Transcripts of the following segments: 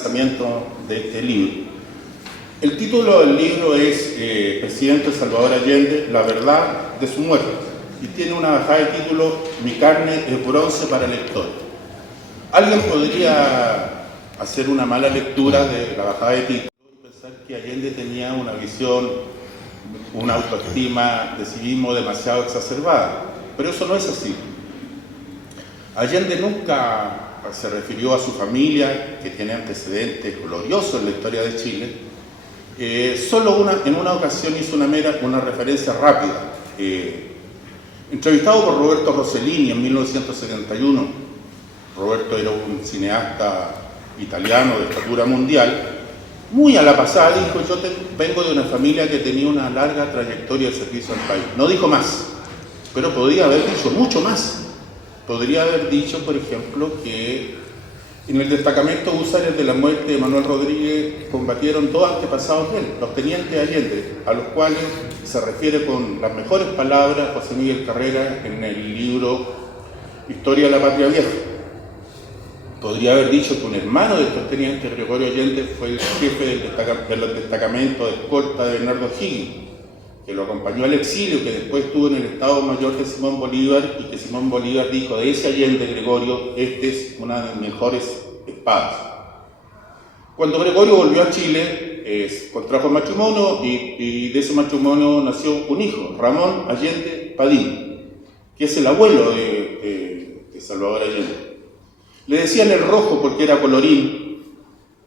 Lanzamiento de este libro. El título del libro es Presidente Salvador Allende, la verdad de su muerte, y tiene una bajada de título Mi carne es bronce para el lector. Alguien podría hacer una mala lectura de la bajada de título y pensar que Allende tenía una visión, una autoestima de sí mismo demasiado exacerbada, pero eso no es así. Allende nunca se refirió a su familia, que tiene antecedentes gloriosos en la historia de Chile. Solo en una ocasión hizo una referencia rápida. Entrevistado por Roberto Rossellini en 1971, Roberto era un cineasta italiano de estatura mundial, muy a la pasada dijo: yo vengo de una familia que tenía una larga trayectoria de servicio al país. No dijo más, pero podría haber dicho mucho más. Podría haber dicho, por ejemplo, que en el destacamento Húsares de la muerte de Manuel Rodríguez combatieron dos antepasados de él, los tenientes Allende, a los cuales se refiere con las mejores palabras José Miguel Carrera en el libro Historia de la Patria Vieja. Podría haber dicho que un hermano de estos tenientes, Gregorio Allende, fue el jefe del destacamento de escolta de Bernardo O'Higgins, que lo acompañó al exilio, que después estuvo en el Estado Mayor de Simón Bolívar, y que Simón Bolívar dijo: de ese Allende, Gregorio, este es una de las mejores espadas. Cuando Gregorio volvió a Chile, contrajo matrimonio, y de ese matrimonio nació un hijo, Ramón Allende Padín, que es el abuelo de Salvador Allende. Le decían el rojo porque era colorín,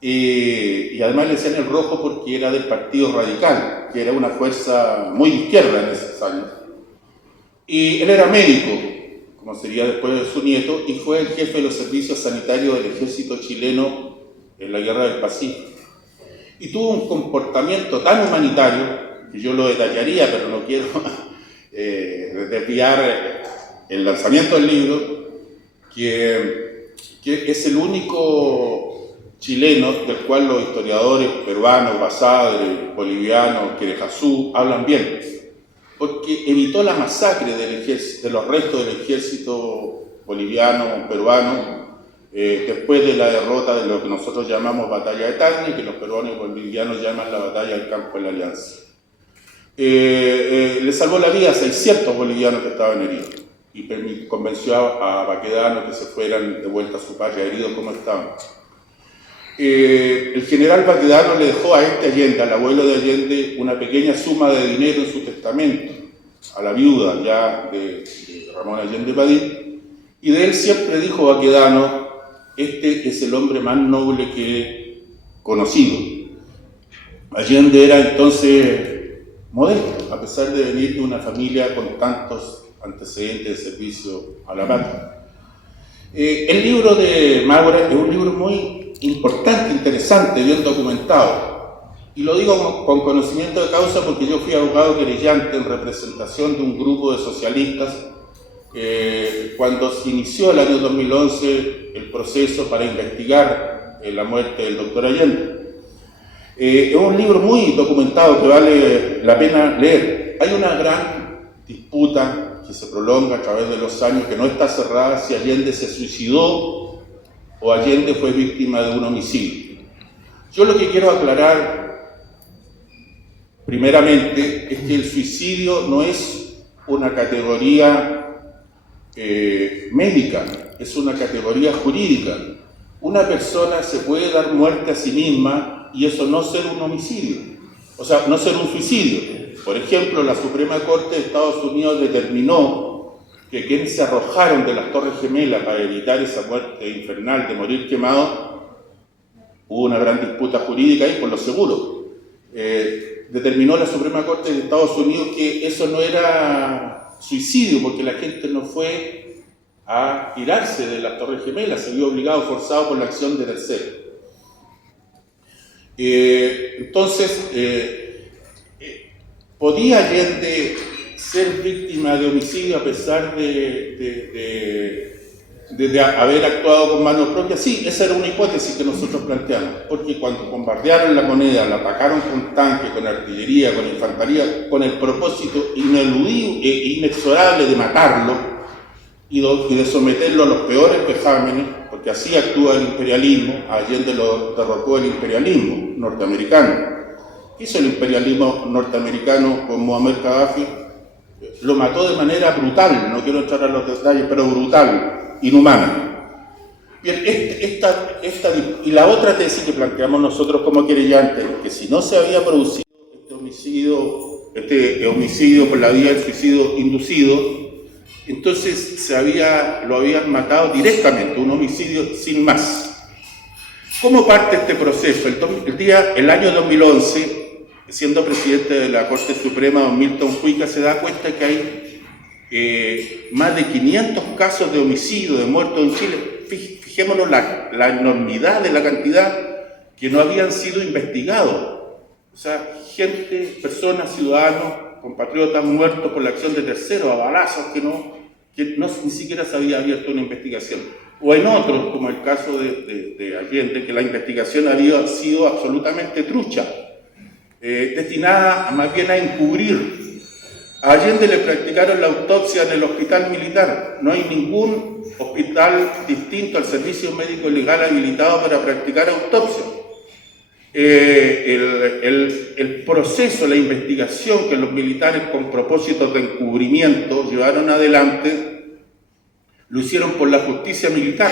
y además le decían el rojo porque era del Partido Radical, que era una fuerza muy de izquierda en esos años. Y él era médico, como sería después de su nieto, y fue el jefe de los servicios sanitarios del ejército chileno en la Guerra del Pacífico. Y tuvo un comportamiento tan humanitario, que yo lo detallaría, pero no quiero desviar el lanzamiento del libro, que es el único chileno del cual los historiadores peruanos, Basadre, bolivianos, Querejazú, hablan bien, porque evitó la masacre de los restos del ejército boliviano, peruano, después de la derrota de lo que nosotros llamamos Batalla de Tacna, y que los peruanos y bolivianos llaman la Batalla del Campo de la Alianza. Le salvó la vida a 600 bolivianos que estaban heridos, y convenció a Baquedano que se fueran de vuelta a su patria, heridos como estaban. El general Baquedano le dejó a este Allende, al abuelo de Allende, una pequeña suma de dinero en su testamento, a la viuda ya de Ramón Allende Padín, y de él siempre dijo Baquedano: este es el hombre más noble que he conocido. Allende era entonces modesto, a pesar de venir de una familia con tantos antecedentes de servicio a la patria. El libro de Maura es un libro muy importante, interesante, bien documentado. Y lo digo con conocimiento de causa porque yo fui abogado querellante en representación de un grupo de socialistas cuando se inició el año 2011 el proceso para investigar la muerte del doctor Allende. Es un libro muy documentado que vale la pena leer. Hay una gran disputa que se prolonga a través de los años, que no está cerrada, si Allende se suicidó o Allende fue víctima de un homicidio. Yo lo que quiero aclarar primeramente es que el suicidio no es una categoría médica, es una categoría jurídica. Una persona se puede dar muerte a sí misma y eso no ser un homicidio, o sea, no ser un suicidio. Por ejemplo, la Suprema Corte de Estados Unidos determinó que quienes se arrojaron de las Torres Gemelas para evitar esa muerte infernal de morir quemado, hubo una gran disputa jurídica ahí por lo seguro. Determinó la Suprema Corte de Estados Unidos que eso no era suicidio, porque la gente no fue a tirarse de las Torres Gemelas, se vio obligado, forzado por la acción de terceros. Entonces, ¿podía Allende ser víctima de homicidio a pesar de haber actuado con manos propias? Sí, esa era una hipótesis que nosotros planteamos, porque cuando bombardearon La Moneda, la atacaron con tanques, con artillería, con infantería, con el propósito ineludible e inexorable de matarlo y de someterlo a los peores vejámenes, porque así actúa el imperialismo. Allende lo derrocó el imperialismo norteamericano. ¿Qué hizo el imperialismo norteamericano con Muammar Gaddafi? Lo mató de manera brutal, no quiero entrar a los detalles, pero brutal, inhumana. Bien, y la otra tesis que planteamos nosotros como querellantes, que si no se había producido este homicidio por la vía del suicidio inducido, entonces lo habían matado directamente, un homicidio sin más. ¿Cómo parte este proceso? El año 2011, siendo presidente de la Corte Suprema, don Milton Juica se da cuenta que hay más de 500 casos de homicidio, de muertos en Chile. Fijémonos la enormidad de la cantidad que no habían sido investigados. O sea, personas, ciudadanos, compatriotas muertos por la acción de terceros, a balazos, que ni siquiera se había abierto una investigación. O en otros, como el caso de Allende, que la investigación había sido absolutamente trucha, destinada más bien a encubrir. A Allende le practicaron la autopsia en el hospital militar. No hay ningún hospital distinto al servicio médico legal habilitado para practicar autopsia. El proceso, la investigación que los militares con propósitos de encubrimiento llevaron adelante, lo hicieron por la justicia militar.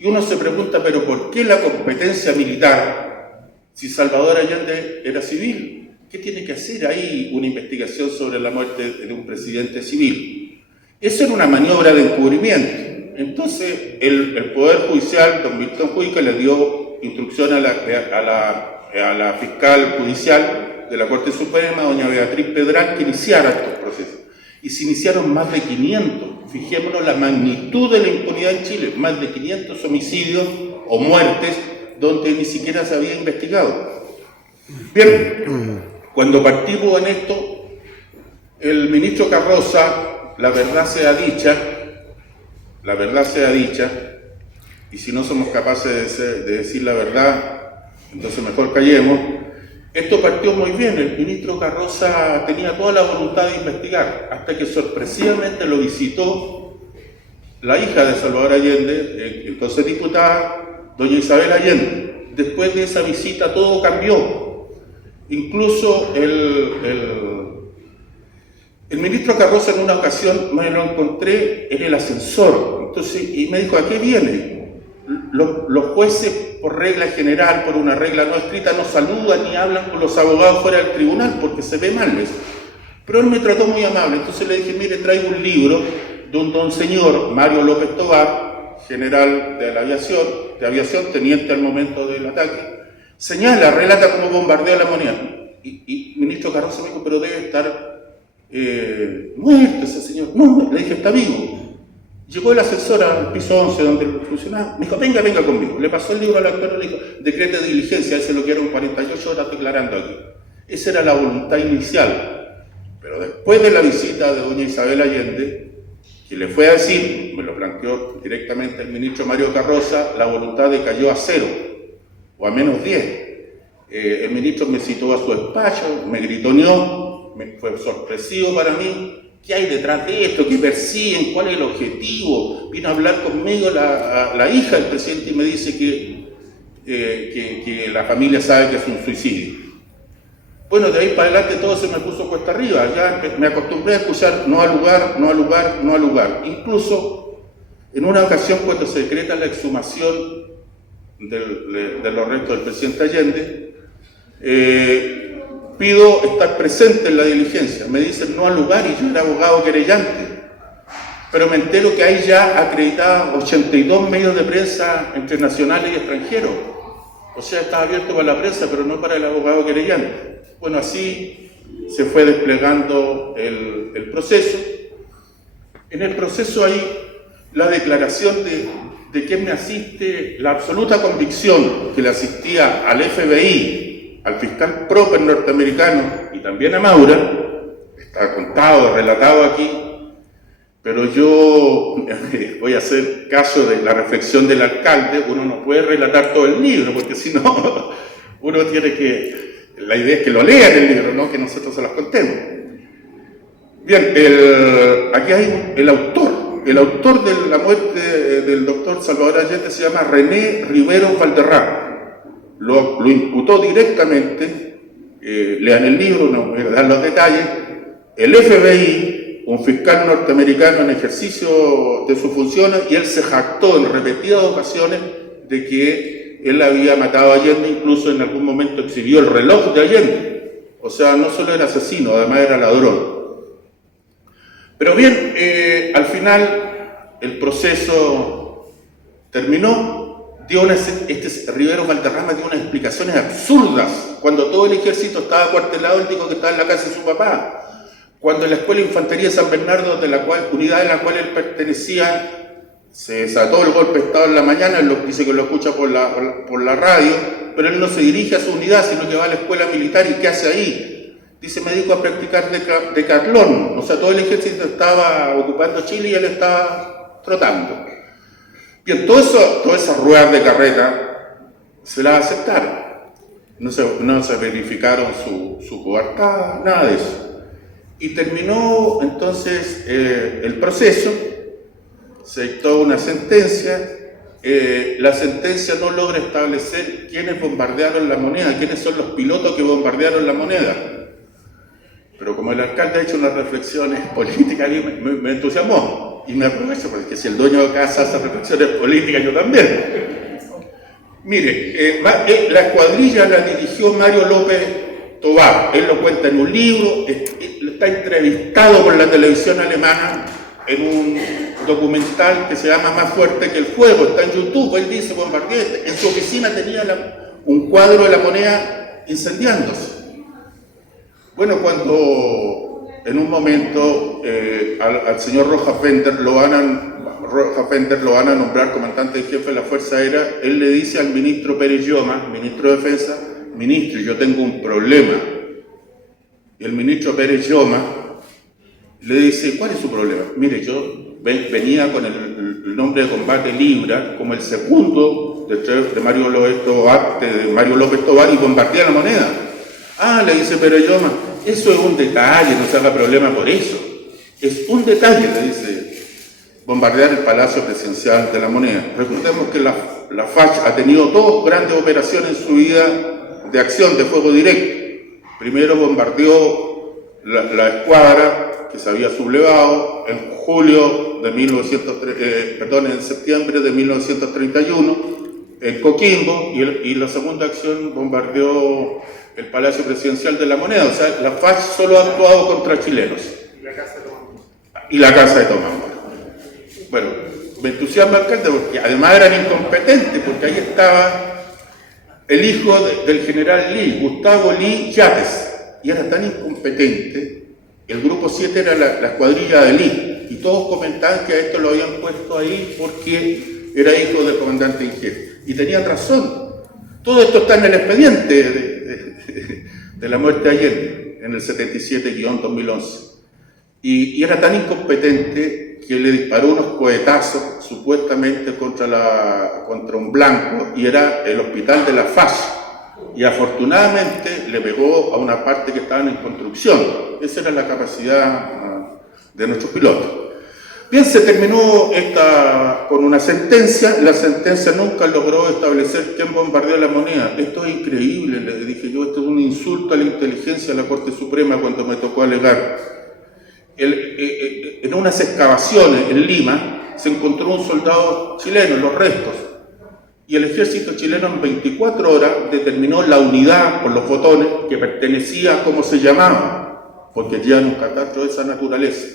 Y uno se pregunta, ¿pero por qué la competencia militar si Salvador Allende era civil? ¿Qué tiene que hacer ahí una investigación sobre la muerte de un presidente civil? Eso era una maniobra de encubrimiento. Entonces, el Poder Judicial, don Milton Juica, le dio instrucción a la fiscal judicial de la Corte Suprema, doña Beatriz Pedrán, que iniciara estos procesos. Y se iniciaron más de 500. Fijémonos la magnitud de la impunidad en Chile, más de 500 homicidios o muertes donde ni siquiera se había investigado. Bien, cuando partimos en esto, el ministro Carroza, la verdad sea dicha, y si no somos capaces de decir la verdad, entonces mejor callemos. Esto partió muy bien, el ministro Carroza tenía toda la voluntad de investigar, hasta que sorpresivamente lo visitó la hija de Salvador Allende, entonces diputada, doña Isabel Allende. Después de esa visita todo cambió. Incluso el ministro Carroza en una ocasión me lo encontré en el ascensor, entonces, y me dijo, ¿a qué viene? Los jueces, por regla general, por una regla no escrita, no saludan ni hablan con los abogados fuera del tribunal porque se ve mal eso. Pero él me trató muy amable, entonces le dije, mire, traigo un libro de un don señor, Mario López Tovar, general de la aviación, teniente al momento del ataque, relata cómo bombardeó la moneda. Y ministro Carroza me dijo, pero debe estar muerto ese señor. No, le dije, está vivo. Llegó el asesor al piso 11 donde funcionaba, me dijo, venga conmigo. Le pasó el libro al actor y le dijo, decrete de diligencia, ese lo quedaron 48 horas declarando aquí. Esa era la voluntad inicial. Pero después de la visita de doña Isabel Allende, que le fue a decir, me lo planteó directamente el ministro Mario Carroza, la voluntad decayó a 0 o a menos 10. El ministro me citó a su despacho, me gritoneó, fue sorpresivo para mí. ¿Qué hay detrás de esto? ¿Qué persiguen? ¿Cuál es el objetivo? Vino a hablar conmigo la hija del presidente y me dice que la familia sabe que es un suicidio. Bueno, de ahí para adelante todo se me puso cuesta arriba. Ya me acostumbré a escuchar no al lugar. Incluso en una ocasión cuando se decreta la exhumación de los restos del presidente Allende, pido estar presente en la diligencia. Me dicen no al lugar y yo era abogado querellante. Pero me entero que hay ya acreditados 82 medios de prensa entre nacionales y extranjeros. O sea, está abierto para la prensa, pero no para el abogado querellante. Bueno, así se fue desplegando el proceso. En el proceso hay la declaración de quien me asiste, la absoluta convicción que le asistía al FBI, al fiscal Proper norteamericano y también a Maura, está contado, relatado aquí, pero yo voy a hacer caso de la reflexión del alcalde. Uno no puede relatar todo el libro, porque si no, uno tiene que... La idea es que lo lean el libro, no que nosotros se las contemos. Bien, aquí hay el autor El autor de la muerte del doctor Salvador Allende se llama René Rivero Valderrama. Lo imputó directamente, lean el libro, no voy a dar los detalles, el FBI, un fiscal norteamericano en ejercicio de sus funciones, y él se jactó en repetidas ocasiones de que él había matado a Allende, incluso en algún momento exhibió el reloj de Allende. O sea, no solo era asesino, además era ladrón. Pero bien, al final el proceso terminó, Rivero Valderrama dio unas explicaciones absurdas. Cuando todo el ejército estaba acuartelado, él dijo que estaba en la casa de su papá. Cuando en la Escuela de Infantería de San Bernardo, unidad de la cual él pertenecía, se desató el golpe de Estado en la mañana, él dice que lo escucha por la radio, pero él no se dirige a su unidad, sino que va a la escuela militar. ¿Y qué hace ahí? Dice, me dedico a practicar decatlón. O sea, todo el ejército estaba ocupando Chile y él estaba trotando. Bien, todas esas ruedas de carreta se las aceptaron. No se verificaron su coartada, nada de eso. Y terminó entonces el proceso, se dictó una sentencia. La sentencia no logra establecer quiénes bombardearon la moneda, quiénes son los pilotos que bombardearon la moneda. Pero como el alcalde ha hecho unas reflexiones políticas, a mí me entusiasmó. Y me aprovecho, porque si el dueño de casa hace reflexiones políticas, yo también. Mire, la escuadrilla la dirigió Mario López Tovar. Él lo cuenta en un libro, está entrevistado por la televisión alemana en un documental que se llama Más fuerte que el fuego. Está en YouTube, él dice, bombardeé. En su oficina tenía un cuadro de la moneda incendiándose. Bueno, cuando en un momento al señor Rojas Bender lo van a nombrar comandante en jefe de la Fuerza Aérea, él le dice al ministro Pérez Lloma, ministro de Defensa, ministro, yo tengo un problema. Y el ministro Pérez Lloma le dice, ¿cuál es su problema? Mire, yo venía con el nombre de combate Libra como el segundo de Mario López Tovar y bombardeé la moneda. Ah, le dice Pérez Lloma, eso es un detalle, no se haga problema por eso. Es un detalle, le dice, bombardear el Palacio Presidencial de la Moneda. Recordemos que la FACH ha tenido dos grandes operaciones en su vida de acción, de fuego directo. Primero bombardeó la escuadra que se había sublevado en septiembre de 1931 en Coquimbo, y la segunda acción bombardeó el Palacio Presidencial de la Moneda. O sea, la FACH solo ha actuado contra chilenos. Y la Casa de Tomás. Bueno, me entusiasma, alcalde, porque además eran incompetentes, porque ahí estaba el hijo del general Lee, Gustavo Lee Yates, y era tan incompetente. El grupo 7 era la escuadrilla de Lee, y todos comentaban que a esto lo habían puesto ahí porque era hijo del comandante en jefe. Y tenían razón. Todo esto está en el expediente de la muerte de Allende, en el 77-2011. Y era tan incompetente que le disparó unos cohetazos, supuestamente contra un blanco, y era el hospital de la FACH. Y afortunadamente le pegó a una parte que estaban en construcción. Esa era la capacidad de nuestros pilotos. Bien, se terminó con una sentencia. La sentencia nunca logró establecer quién bombardeó la moneda. Esto es increíble, le dije yo, esto es un insulto a la inteligencia de la Corte Suprema cuando me tocó alegar. En unas excavaciones en Lima se encontró un soldado chileno, los restos. Y el ejército chileno en 24 horas determinó la unidad por los fotones que pertenecía a cómo se llamaba, porque llevan un catastro de esa naturaleza.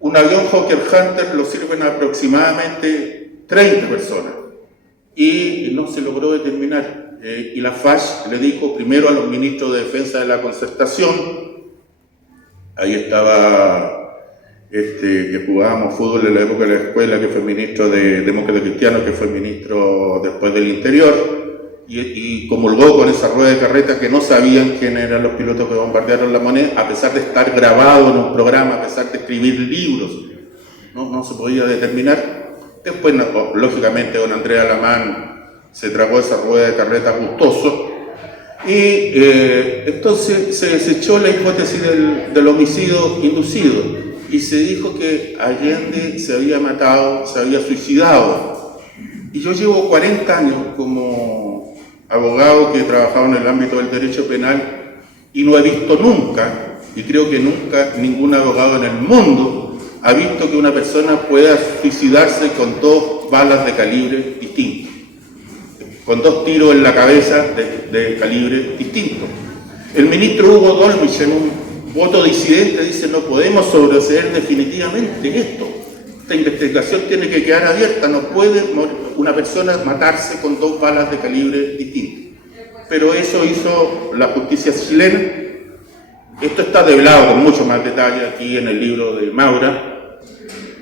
Un avión Hawker Hunter lo sirven aproximadamente 30 personas y no se logró determinar. Y la FACH le dijo primero a los ministros de Defensa de la Concertación, ahí estaba que jugábamos fútbol en la época de la escuela, que fue ministro de Demócrata Cristiano, que fue ministro después del Interior, y comulgó con esa rueda de carreta que no sabían quién eran los pilotos que bombardearon la moneda, a pesar de estar grabado en un programa, a pesar de escribir libros, no se podía determinar. Después, lógicamente, don Andrea Alamán se tragó esa rueda de carreta gustoso, y entonces se desechó la hipótesis del homicidio inducido. y se dijo que Allende se había matado, se había suicidado. Y yo llevo 40 años como abogado que he trabajado en el ámbito del derecho penal y no he visto nunca, y creo que nunca ningún abogado en el mundo ha visto que una persona pueda suicidarse con 2 balas de calibre distinto, con 2 tiros en la cabeza de calibre distinto. El ministro Hugo Dolmich, en un voto disidente, dice: no podemos sobreseer definitivamente esto. Esta investigación tiene que quedar abierta, no puede una persona matarse con 2 balas de calibre distinto. Pero eso hizo la justicia chilena. Esto está develado con mucho más detalle aquí en el libro de Maura.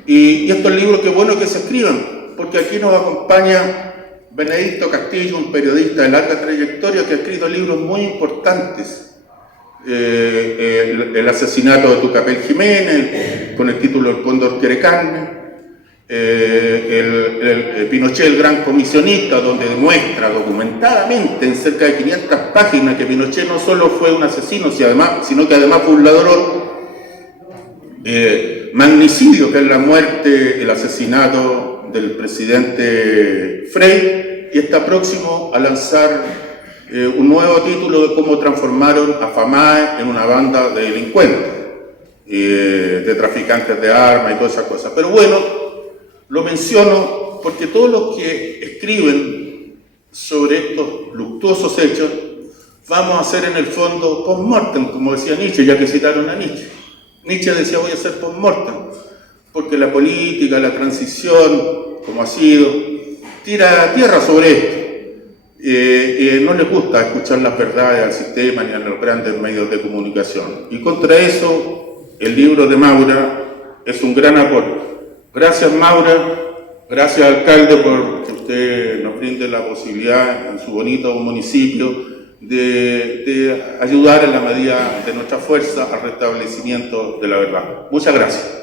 Y estos libros, qué bueno que se escriban, porque aquí nos acompaña Benedicto Castillo, un periodista de larga trayectoria que ha escrito libros muy importantes. El asesinato de Tucapel Jiménez, con el título El Cóndor quiere carne. Pinochet, el gran comisionista, donde demuestra documentadamente en cerca de 500 páginas que Pinochet no solo fue un asesino, sino que además fue un ladrón. Magnicidio, que es la muerte, el asesinato del presidente Frei, y está próximo a lanzar un nuevo título de cómo transformaron a FAMAE en una banda de delincuentes, de traficantes de armas y todas esas cosas. Pero bueno, lo menciono porque todos los que escriben sobre estos luctuosos hechos vamos a hacer en el fondo post-mortem, como decía Nietzsche, ya que citaron a Nietzsche. Nietzsche decía: voy a hacer post-mortem, porque la política, la transición, como ha sido, tira tierra sobre esto. No les gusta escuchar las verdades al sistema ni a los grandes medios de comunicación. Y contra eso, el libro de Maura es un gran aporte. Gracias, Maura. Gracias, alcalde, por que usted nos brinde la posibilidad en su bonito municipio de ayudar en la medida de nuestra fuerza al restablecimiento de la verdad. Muchas gracias.